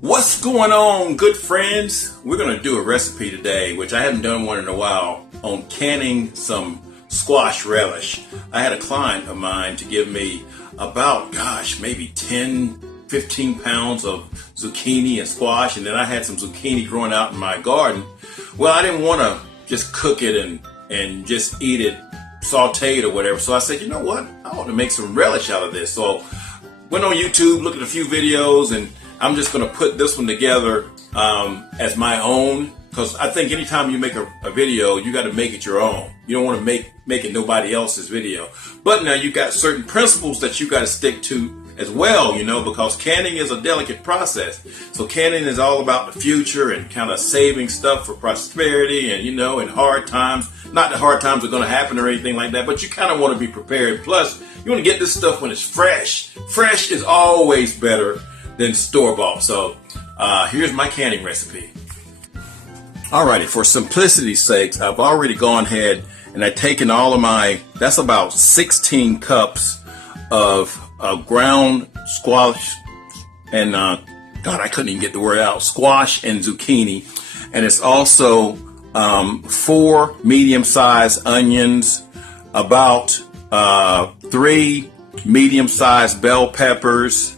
What's going on, good friends? We're going to do a recipe today, which I haven't done one in a while, on canning some squash relish. I had a client of mine to give me about, maybe 10, 15 pounds of zucchini and squash, and then I had some zucchini growing out in my garden. Well, I didn't want to just cook it and just eat it sauteed or whatever, so I said, you know what? I want to make some relish out of this. So went on YouTube, looked at a few videos, and I'm just going to put this one together as my own, because I think anytime you make a video, you got to make it your own. You don't want to make it nobody else's video. But now you got certain principles that you got to stick to as well, because canning is a delicate process. So canning is all about the future and kind of saving stuff for prosperity and, in hard times. Not that hard times are going to happen or anything like that, but you kind of want to be prepared. Plus, you want to get this stuff when it's fresh. Fresh is always better than store-bought. So here's my canning recipe. Alrighty, for simplicity's sake, I've already gone ahead and I've taken all of that's about 16 cups of ground squash and, I couldn't even get the word out, squash and zucchini. And it's also 4 medium-sized onions, about 3 medium-sized bell peppers,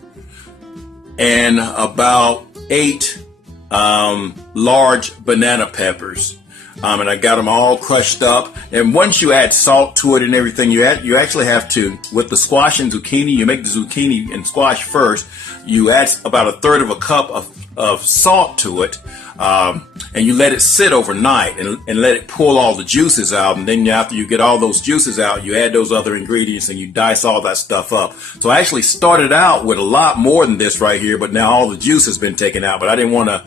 and about 8 large banana peppers. And I got them all crushed up. And once you add salt to it and everything, you actually have to, with the squash and zucchini, you make the zucchini and squash first. You add about 1/3 of a cup of salt to it, and you let it sit overnight and let it pull all the juices out. And then after you get all those juices out, you add those other ingredients and you dice all that stuff up. So I actually started out with a lot more than this right here, but now all the juice has been taken out. But I didn't want to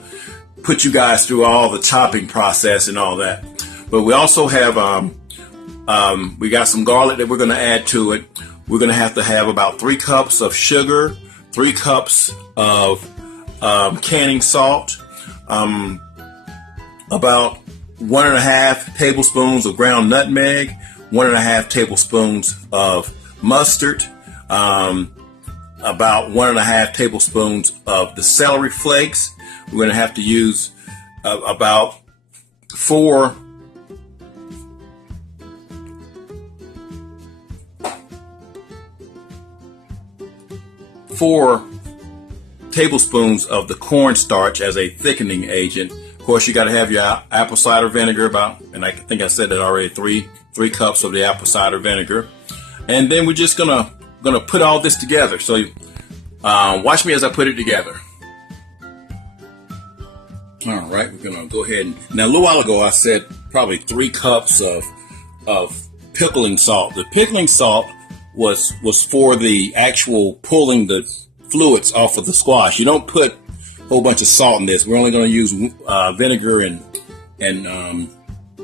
put you guys through all the chopping process and all that. But we also have, we got some garlic that we're going to add to it. We're going to have about 3 cups of sugar, 3 cups of canning salt, about 1.5 tablespoons of ground nutmeg, 1.5 tablespoons of mustard, about 1.5 tablespoons of the celery flakes. We're going to have to use about 4 tablespoons of the cornstarch as a thickening agent. Of course, you got to have your apple cider vinegar and I think I said that already, 3 cups of the apple cider vinegar. And then we're just gonna put all this together. So watch me as I put it together. All right, we're gonna go ahead now. A little while ago, I said probably 3 cups of pickling salt. The pickling salt was for the actual pulling the fluids off of the squash. You don't put a whole bunch of salt in this. We're only going to use vinegar and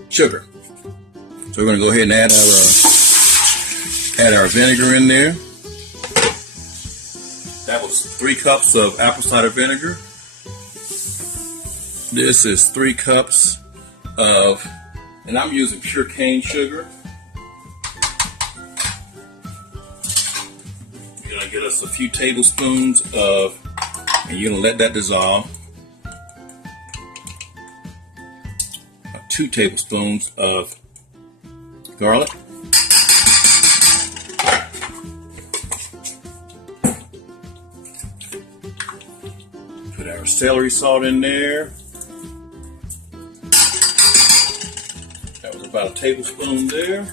sugar. So we're going to go ahead and add our vinegar in there. That was 3 cups of apple cider vinegar. This is 3 cups of, and I'm using pure cane sugar. You're gonna get us a few tablespoons of, and you're gonna let that dissolve. 2 tablespoons of garlic. Put our celery salt in there. That was about a tablespoon there.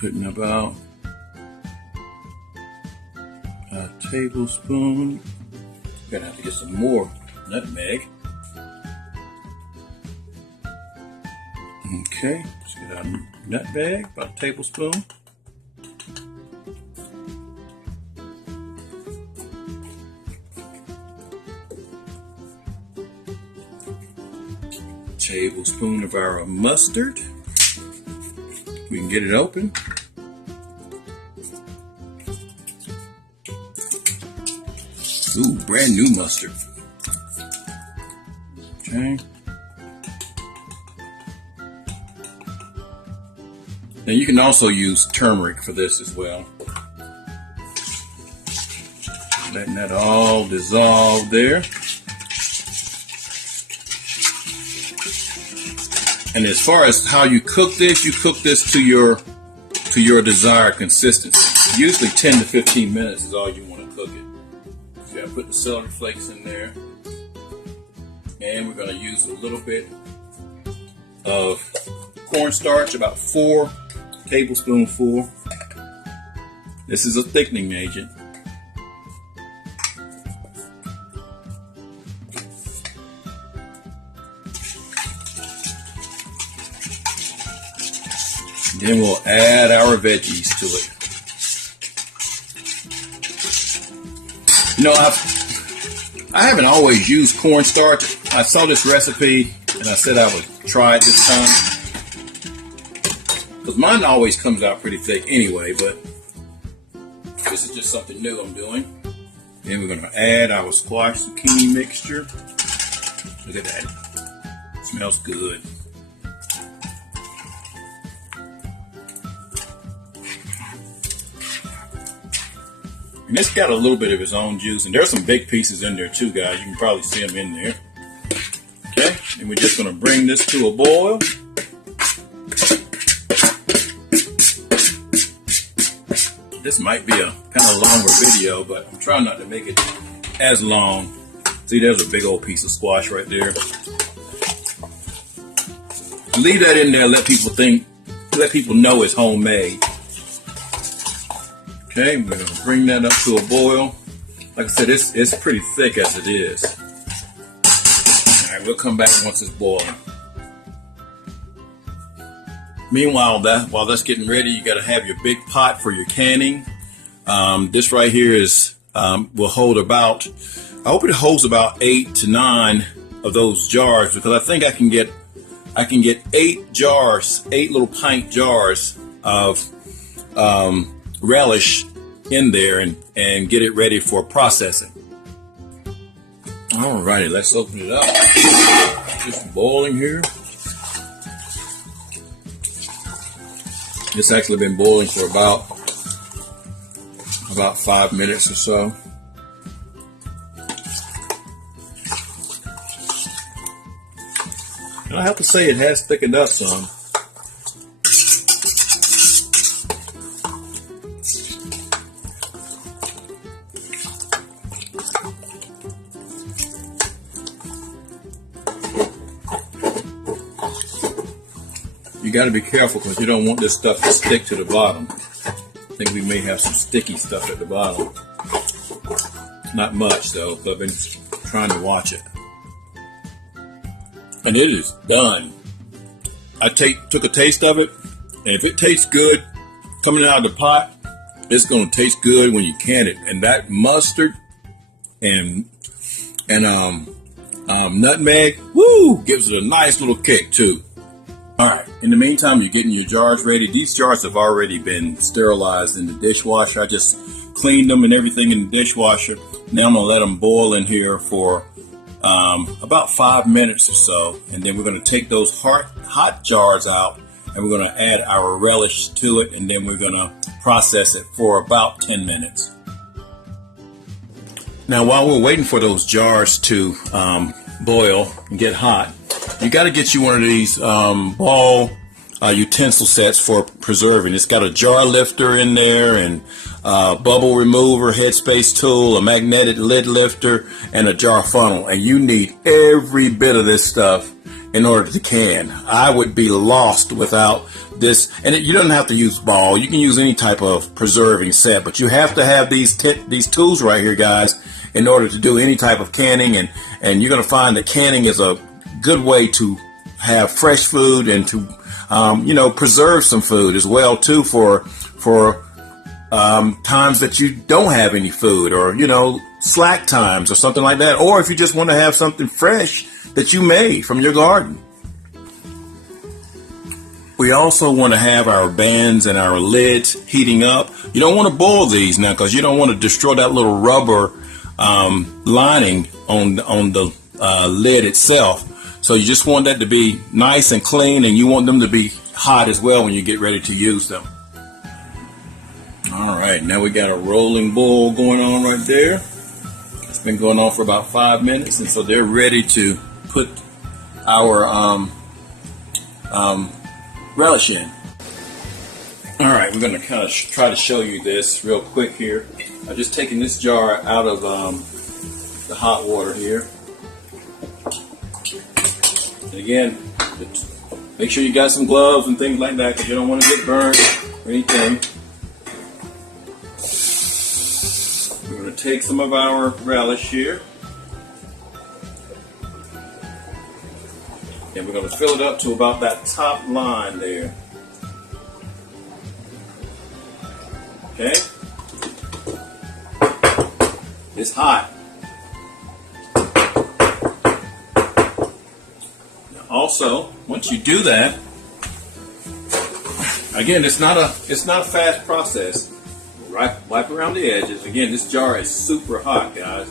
Putting about a tablespoon. Gonna have to get some more nutmeg. Okay, let's get our nutmeg, about a tablespoon. Tablespoon of our mustard. We can get it open. Ooh, brand new mustard. Okay. And you can also use turmeric for this as well. Letting that all dissolve there. And as far as how you cook this to your desired consistency. Usually 10 to 15 minutes is all you want to cook it. So I put the celery flakes in there. And we're going to use a little bit of cornstarch, about 4 tablespoonfuls. This is a thickening agent. Then we'll add our veggies to it. You know, I haven't always used cornstarch. I saw this recipe and I said I would try it this time. Because mine always comes out pretty thick anyway, but this is just something new I'm doing. Then we're going to add our squash zucchini mixture. Look at that. It smells good. And it's got a little bit of its own juice, and there's some big pieces in there too, guys. You can probably see them in there. Okay, and we're just going to bring this to a boil. This might be a kind of longer video, but I'm trying not to make it as long. See, there's a big old piece of squash right there. Leave that in there. Let people know it's homemade. Okay, we're going to bring that up to a boil. Like I said, it's pretty thick as it is. All right, we'll come back once it's boiling. Meanwhile, while that's getting ready, you got to have your big pot for your canning. This right here is will hold about. I hope it holds about 8 to 9 of those jars, because I think I can get 8 jars, 8 little pint jars of relish in there and get it ready for processing. All righty, let's open it up. Just boiling here. It's actually been boiling for about 5 minutes or so. And I have to say it has thickened up some. You got to be careful because you don't want this stuff to stick to the bottom. I think we may have some sticky stuff at the bottom. Not much though, but I've been trying to watch it. And it is done. I took a taste of it, and if it tastes good coming out of the pot, it's going to taste good when you can it. And that mustard and nutmeg, woo, gives it a nice little kick too. All right, in the meantime, you're getting your jars ready. These jars have already been sterilized in the dishwasher. I just cleaned them and everything in the dishwasher. Now I'm gonna let them boil in here for about 5 minutes or so. And then we're gonna take those hot jars out and we're gonna add our relish to it. And then we're gonna process it for about 10 minutes. Now, while we're waiting for those jars to boil and get hot, you got to get you one of these ball utensil sets for preserving. It's got a jar lifter in there and bubble remover, headspace tool, a magnetic lid lifter, and a jar funnel. And you need every bit of this stuff in order to can. I would be lost without this. And you don't have to use ball. You can use any type of preserving set, but you have to have these tools right here, guys, in order to do any type of canning. And you're going to find that canning is a good way to have fresh food and to preserve some food as well too for times that you don't have any food, or slack times or something like that, or if you just want to have something fresh that you made from your garden. We also want to have our bands and our lids heating up. You don't want to boil these now because you don't want to destroy that little rubber lining on the lid itself. So you just want that to be nice and clean, and you want them to be hot as well when you get ready to use them. All right, now we got a rolling boil going on right there. It's been going on for about 5 minutes, and so they're ready to put our relish in. All right, we're going to kind of try to show you this real quick here. I've just taken this jar out of the hot water here. And again, make sure you got some gloves and things like that because you don't want to get burned or anything. We're going to take some of our relish here. And we're going to fill it up to about that top line there. Okay? It's hot. Now also, once you do that, again, it's not a fast process. Wipe around the edges. Again, this jar is super hot, guys.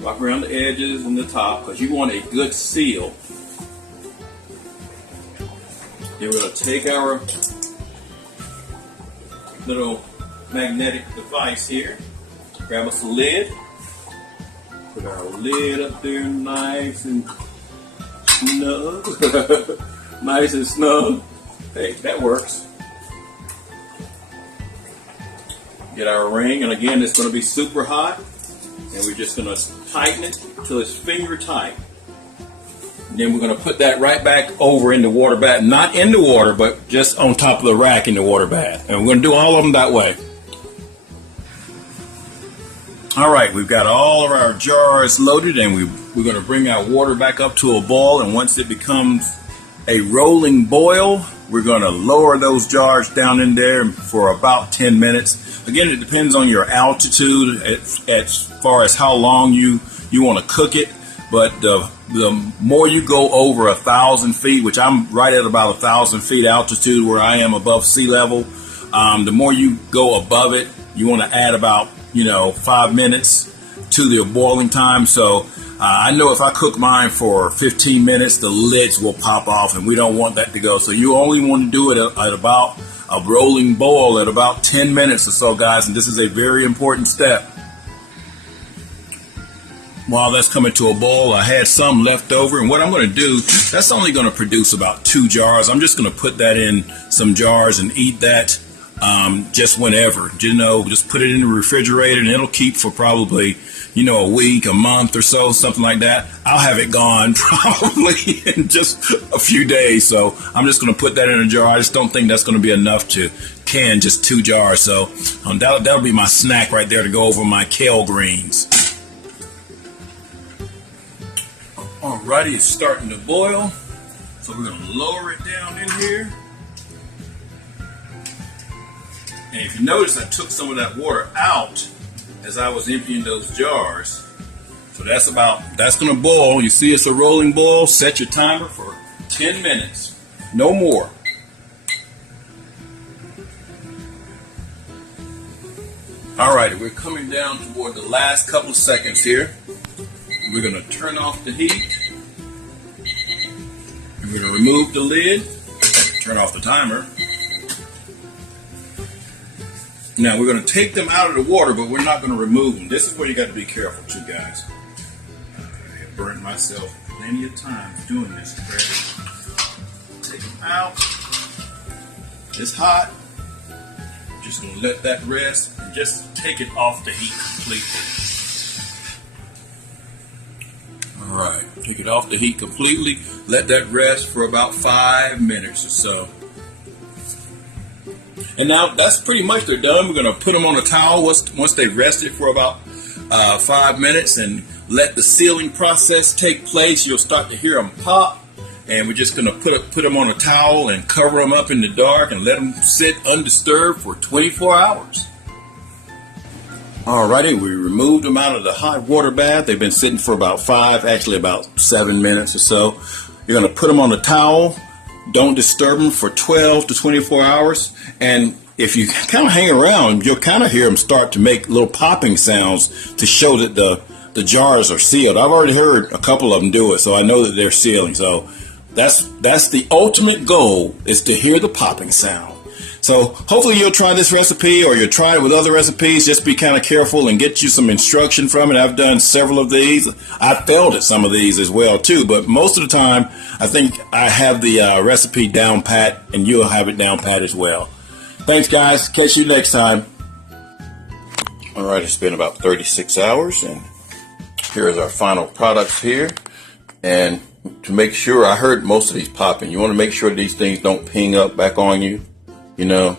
Wipe around the edges and the top because you want a good seal. Then we're going to take our little magnetic device here, grab us a lid, put our lid up there nice and snug. Nice and snug. Hey, that works. Get our ring, and again, it's going to be super hot, and we're just going to tighten it till it's finger tight. And then we're going to put that right back over in the water bath. Not in the water, but just on top of the rack in the water bath. And we're going to do all of them that way. All right, we've got all of our jars loaded, and we're going to bring our water back up to a boil. And once it becomes a rolling boil, we're going to lower those jars down in there for about 10 minutes. Again, it depends on your altitude as far as how long you want to cook it. But the more you go over 1,000 feet, which I'm right at about 1,000 feet altitude where I am above sea level, the more you go above it, you want to add about 5 minutes to the boiling time. So I know if I cook mine for 15 minutes, the lids will pop off, and we don't want that to go. So you only want to do it at about a rolling boil at about 10 minutes or so, guys. And this is a very important step. While that's coming to a boil, I had some left over, and what I'm going to do, that's only going to produce about 2 jars. I'm just going to put that in some jars and eat that just whenever. Just put it in the refrigerator, and it'll keep for probably, a week, a month or so, something like that. I'll have it gone probably in just a few days. So I'm just going to put that in a jar. I just don't think that's going to be enough to can just 2 jars. So that'll be my snack right there to go over my kale greens. Alrighty, it's starting to boil, so we're going to lower it down in here. And if you notice, I took some of that water out as I was emptying those jars. So that's going to boil. You see it's a rolling boil. Set your timer for 10 minutes, no more. Alrighty, we're coming down toward the last couple of seconds here. We're going to turn off the heat. We're going to remove the lid, turn off the timer. Now we're going to take them out of the water, but we're not going to remove them. This is where you got to be careful too, guys. I have burned myself plenty of times doing this. Take them out. It's hot. Just going to let that rest and just take it off the heat completely. All right, take it off the heat completely. Let that rest for about 5 minutes or so. And now that's pretty much they're done. We're going to put them on a towel once they rested for about 5 minutes and let the sealing process take place. You'll start to hear them pop. And we're just going to put them on a towel and cover them up in the dark and let them sit undisturbed for 24 hours. Alrighty, we removed them out of the hot water bath. They've been sitting for about 7 minutes or so. You're going to put them on a towel. Don't disturb them for 12 to 24 hours. And if you kind of hang around, you'll kind of hear them start to make little popping sounds to show that the jars are sealed. I've already heard a couple of them do it, so I know that they're sealing. So That's the ultimate goal, is to hear the popping sound. So hopefully you'll try this recipe, or you'll try it with other recipes. Just be kind of careful and get you some instruction from it. I've done several of these. I failed at some of these as well too, but most of the time I think I have the recipe down pat, and you'll have it down pat as well. Thanks guys, catch you next time. Alright, it's been about 36 hours and here's our final products here. And to make sure, I heard most of these popping. You want to make sure these things don't ping up back on you. You know,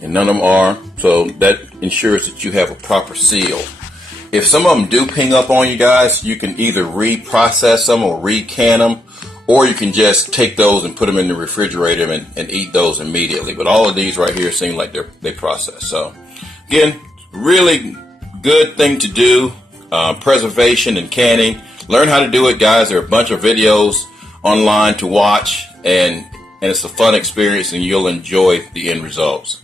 and none of them are, so that ensures that you have a proper seal. If some of them do ping up on you guys, you can either reprocess them or recan them, or you can just take those and put them in the refrigerator and eat those immediately. But all of these right here seem like they process. So again, really good thing to do, preservation and canning. Learn how to do it, guys. There are a bunch of videos online to watch, and it's a fun experience, and you'll enjoy the end results.